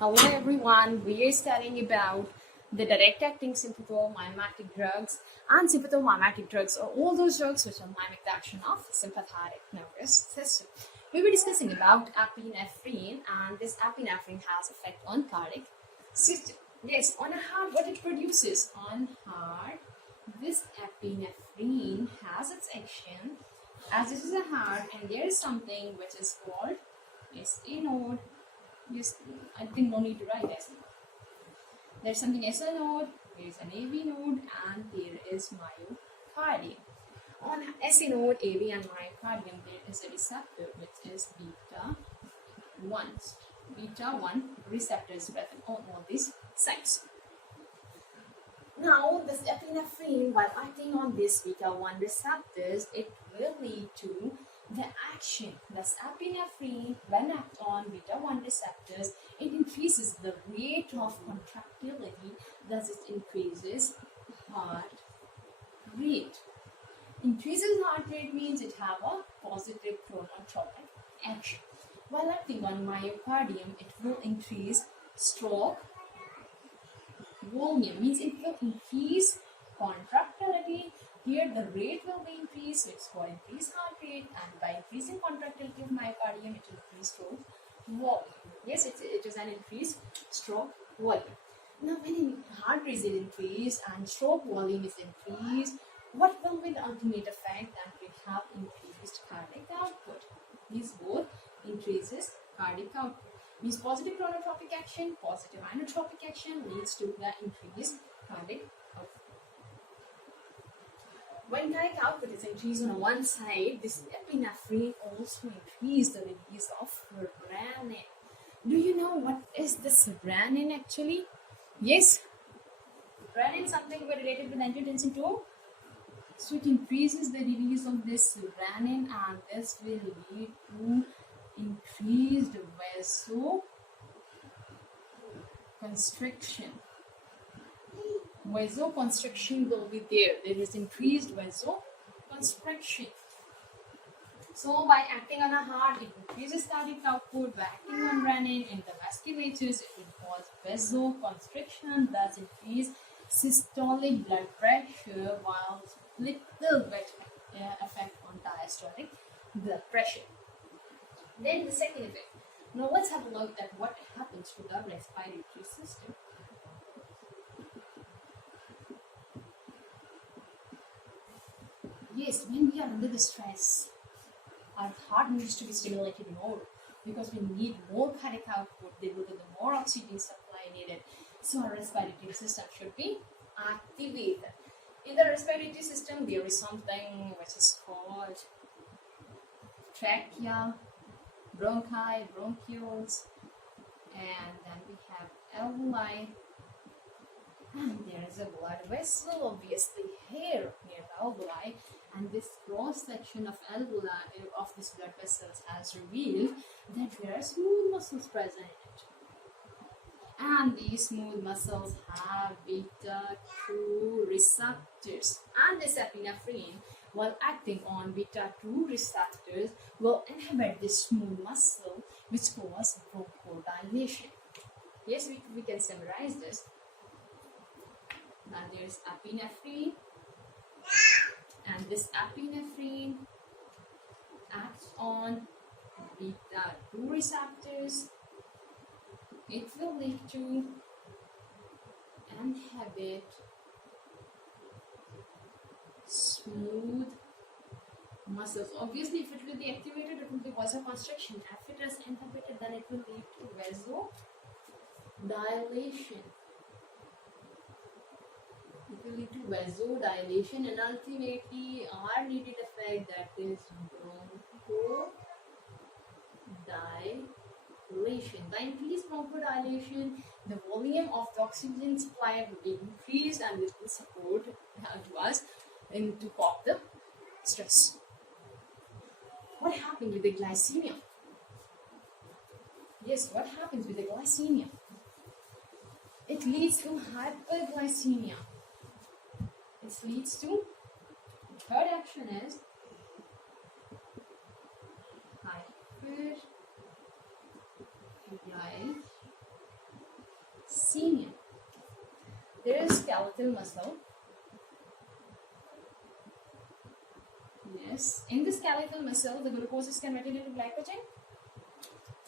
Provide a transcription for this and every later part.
Hello everyone, we are studying about the direct acting sympathomimetic drugs and sympathomimetic drugs are all those drugs which are mimic the action of sympathetic nervous system. We were discussing about epinephrine, and this epinephrine has effect on cardiac system. Yes, on a heart, what it produces on heart, this epinephrine has its action as this is a heart and there is something which is called SA node. Yes, I think no need to write S node. There's something SL node, there is an AV node, and there is myocardium. On SA node, AV, and myocardium, there is a receptor which is beta 1. Beta 1 receptors present on all these sites. Now, this epinephrine, while acting on these beta 1 receptors, it will lead to the action. Thus, epinephrine, when act on beta 1 receptors, it increases the rate of contractility, thus it increases heart rate. Increases heart rate means it have a positive chronotropic action. While acting on myocardium, it will increase stroke volume, means it will increase contractility. Here the rate will be increased, so it's called increased heart rate, and by increasing contractility of myocardium, it will increase stroke volume. Yes, it is an increased stroke volume. Now, when heart rate is increased and stroke volume is increased, what will be the ultimate effect? That we have increased cardiac output. These both increases cardiac output. Means positive chronotropic action, positive inotropic action leads to the increased cardiac output. When cardiac output is increased on one side, this epinephrine also increases the release of renin. Do you know what is this renin actually? Yes, renin is something related with angiotensin 2. So it increases the release of this renin, and this will lead to increased vasoconstriction. Vasoconstriction will be there. There is increased vasoconstriction. So by acting on a heart, it increases cardiac output. By acting on renin in the vasculatures, it will cause vasoconstriction, thus increase systolic blood pressure, while little bit effect on diastolic blood pressure. Then the second effect. Now let's have a look at what happens to the respiratory system. Yes, when we are under the stress, our heart needs to be stimulated more because we need more cardiac output. There will be more oxygen supply needed. So our respiratory system should be activated. In the respiratory system, there is something which is called trachea, bronchi, bronchioles, and then we have alveoli, and there is a blood vessel obviously here near the alveoli, and this cross section of alveoli of this blood vessels has revealed that there are smooth muscles present in it, and these smooth muscles have beta 2 receptors, and this epinephrine, while acting on beta 2 receptors, will inhibit this smooth muscle, which causes bronchodilation. Yes, we can summarize this. And there's epinephrine, and this epinephrine acts on beta 2 receptors. It will lead to inhibit smooth muscles. Obviously, if it will be activated, it will be vasoconstriction. If it is inhibited, then it will lead to vasodilation. It will lead to vasodilation, and ultimately our needed effect, that is bronchodilation. By increased bronchodilation, the volume of the oxygen supply will be increased, and this will support to us and to cope the stress. What happens with the glycemia? Yes, what happens with the glycemia? It leads to hyperglycemia. It leads to, third action is hyperglycemia. glycemia. There is skeletal muscle. Yes, in the skeletal muscle, the glucose is converted into glycogen.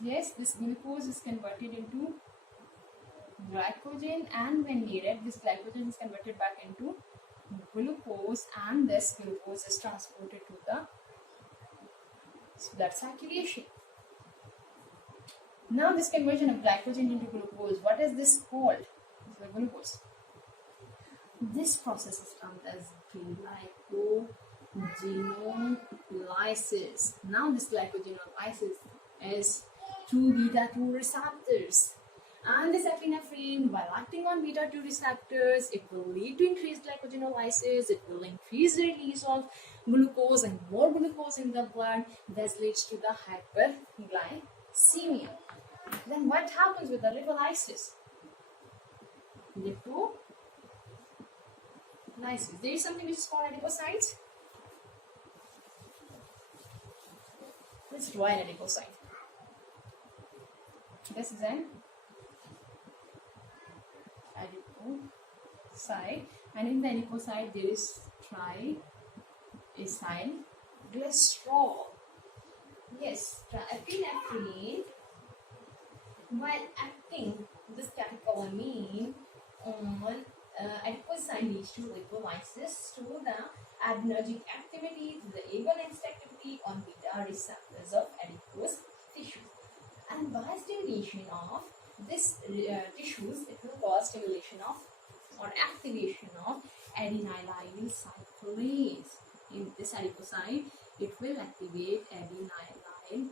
Yes, this glucose is converted into glycogen, and when needed, this glycogen is converted back into glucose, and this glucose is transported to the blood circulation. Now, this conversion of glycogen into glucose, what is this called? The glucose. This process is termed as glycogenolysis. Now, this glycogenolysis is through beta-2 receptors. And this epinephrine, while acting on beta-2 receptors, it will lead to increased glycogenolysis. It will increase the release of glucose and more glucose in the blood. This leads to the hyperglycemia. Then what happens with the lipolysis? Lipolysis. There is something which is called adipocytes. Let's draw an adipocyte. This is an adipocyte, and in the adipocyte there is triacylglycerol. Yes, epinephrine, while acting this catecholamine on adipocyte leads to lipolysis to the adrenergic activity, to the agonist activity on beta receptors of adipose tissues. And by stimulation of this tissues, it will cause stimulation of or activation of adenylyl cyclase. In this adipocyte, it will activate adenylyl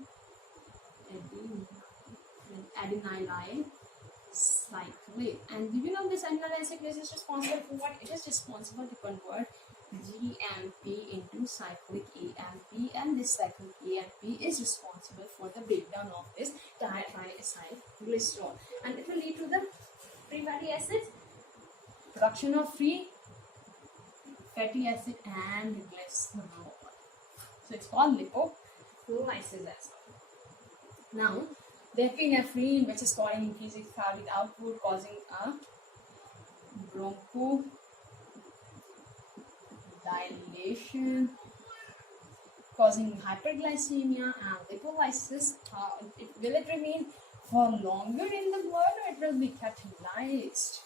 cyclase. And do you know this adenylyl cyclase is responsible for what? It is responsible to convert GMP into cyclic AMP, and this cyclic AMP is responsible for the breakdown of this triacylglycerol, and it will lead to the free fatty acids, production of free fatty acid and glycerol. So it's called lipolysis as well. Now, the epinephrine, which is causing increasing cardiac output, causing a bronchodilation, causing hyperglycemia and lipolysis. Will it remain for longer in the blood, or it will be catalyzed?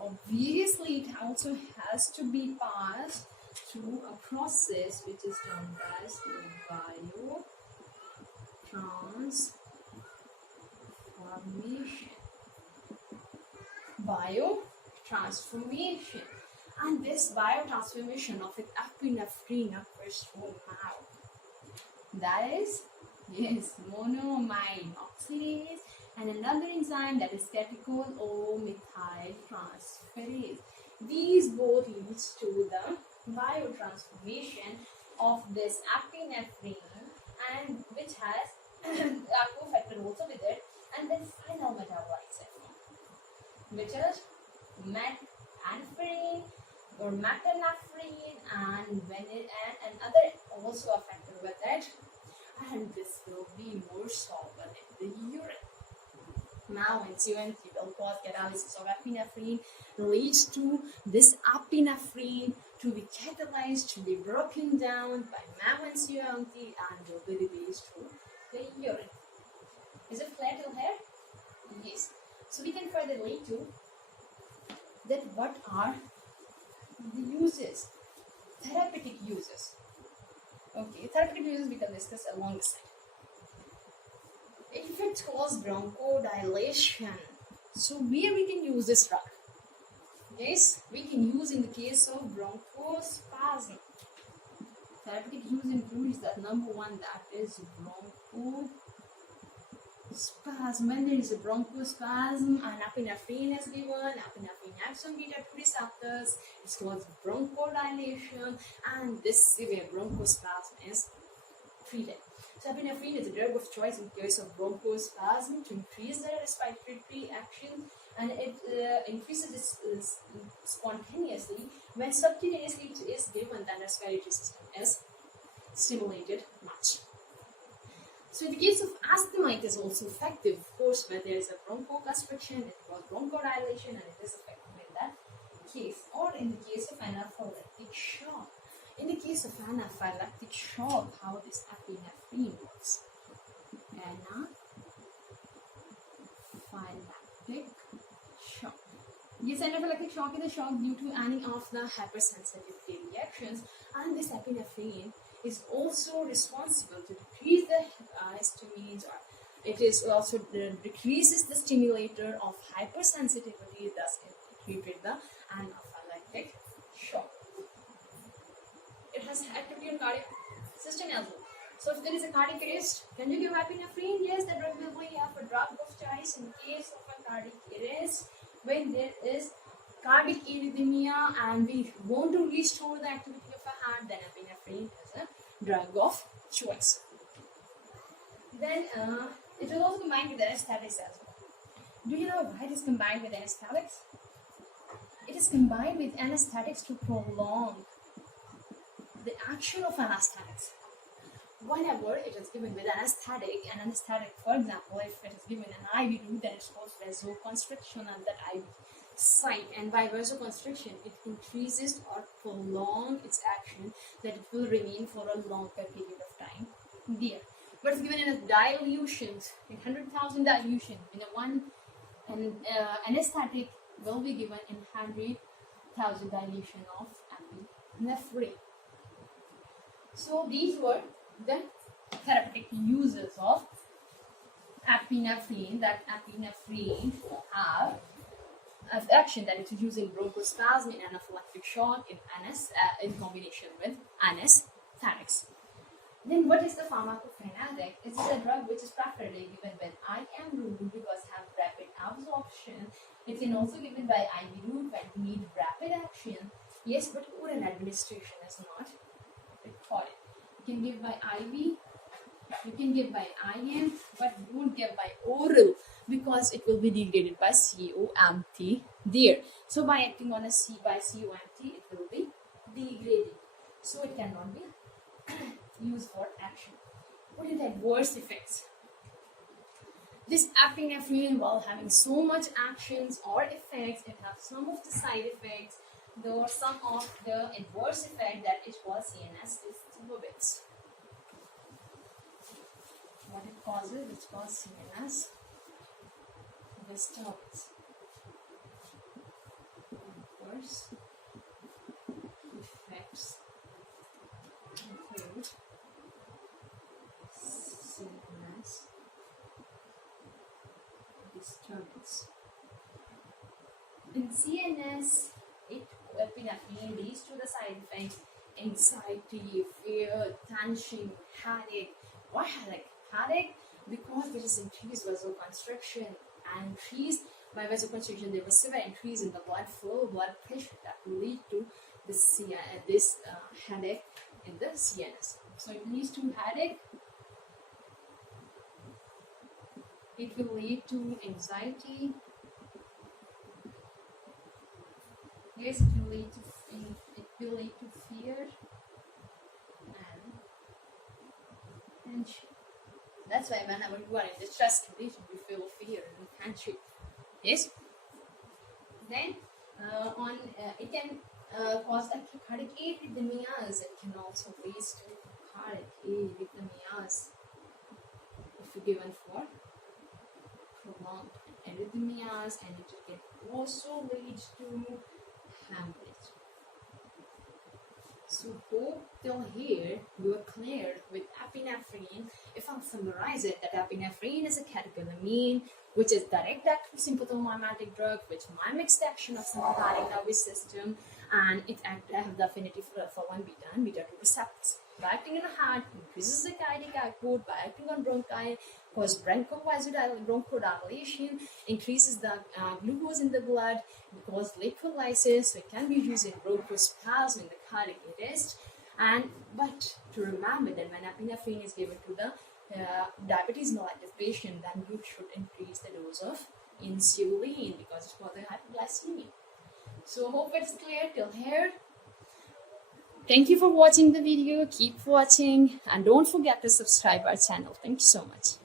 Obviously, it also has to be passed through a process which is termed as biotransformation. And this biotransformation of epinephrine occurs through mouth. That is, yes, monoamine oxidase and another enzyme that is catechol O methyltransferase. These both leads to the biotransformation of this epinephrine, and which has a cofactor also with it, and then final metabolites, which is methamphetamine or methamphetamine, and and other also a factor with it, and this will be more solvent in the urine. Now, NCONT will cause catalysis of epinephrine, leads to this epinephrine to be catalyzed, to be broken down by MAO-NCONT, and will be released to the urine. Is it clear till here? Yes. So we can further lead to that what are the uses, therapeutic uses. Okay, therapeutic uses we can discuss along the side. If it causes bronchodilation, so where we can use this drug? Yes, we can use in the case of bronchospasm. Therapeutic use includes that number one, that is bronchospasm. When there is a bronchospasm and epinephrine is given, epinephrine acts on beta-2 receptors, it causes bronchodilation, and this severe bronchospasm is treated. So epinephrine is a drug of choice in case of bronchospasm to increase the respiratory action, and it increases it spontaneously. When subcutaneously it is given, then the respiratory system is stimulated much. So in the case of asthma, it is also effective. For course, where there is a bronchoconstriction, it causes bronchodilation, and it is effective in that case. Or in the case of anaphylactic shock. In the case of anaphylactic shock, how this epinephrine works. Anaphylactic shock. Yes, anaphylactic shock is a shock due to any of the hypersensitivity reactions, and this epinephrine is also responsible to decrease the histamines, or it is also decreases the stimulator of hypersensitivity, thus it treated the anaphylactic shock. It has activity on cardiac system as well. So if there is a cardiac arrest, can you give epinephrine? Yes, the drug will be a drug of choice in case of a cardiac arrest. When there is cardiac arrhythmia and we want to restore the activity of a heart, then epinephrine is a drug of choice. Then it will also combine with anesthetics as well. Do you know why it is combined with anesthetics? It is combined with anesthetics to prolong the action of anesthetics. Whenever it is given with anesthetic, for example, if it is given an IV route, then it's called vasoconstriction on that IV site, and by vasoconstriction it increases or prolongs its action, that it will remain for a longer period of time there. But it's given in a dilutions, in 100,000 dilution, in a one, and anesthetic will be given in 100,000 dilution of epinephrine. So these were the therapeutic uses of epinephrine, that epinephrine have action, that it's used in bronchospasm, in anaphylactic shock, in combination with anesthetics. Then what is the pharmacokinetic? It is a drug which is preferably given with IM route because have rapid absorption. It can also be given by IV route when we need rapid action. Yes, but oral administration is not recorded. You can give by IV, you can give by IM, but don't give by oral because it will be degraded by COMT there. So by acting on a COMT, it will be degraded. So it cannot be used for action. What are the adverse effects? This epinephrine, while having so much actions or effects, it has some of the side effects. There are some of the adverse effect that it causes CNS disturbance. What it causes? It causes CNS disturbance. Adverse effects include CNS disturbance. In CNS, epinephrine leads to the side effects: anxiety, fear, tension, headache. Why headache? Headache because there is increased vasoconstriction, and increased by vasoconstriction there was severe increase in the blood flow, blood pressure, that will lead to this headache in the CNS. So it leads to headache. It will lead to anxiety. Yes, it will lead to fear and tension. That's why whenever you are in the stress condition, you feel fear and tension. Yes. Then it can cause cardiac arrhythmias. It can also lead to cardiac arrhythmias if given for prolonged arrhythmias, and it can also lead to hemorrhage. So hope till here you are clear with epinephrine. If I'll summarize it, that epinephrine is a catecholamine, which is direct acting sympathomimetic drug, which mimics the action of sympathetic nervous system, and it have the affinity for alpha 1 beta and beta 2 receptors. By acting in the heart, increases the cardiac output. By acting on bronchi, causes bronchodilation, increases the glucose in the blood, causes electrolysis. So it can be used in bronchospasm, in the cardiac arrest. But to remember that when epinephrine is given to the diabetes mellitus patient, then you should increase the dose of insulin because it's for the hypoglycemia. So hope it's clear till here. Thank you for watching the video. Keep watching and don't forget to subscribe our channel. Thank you so much.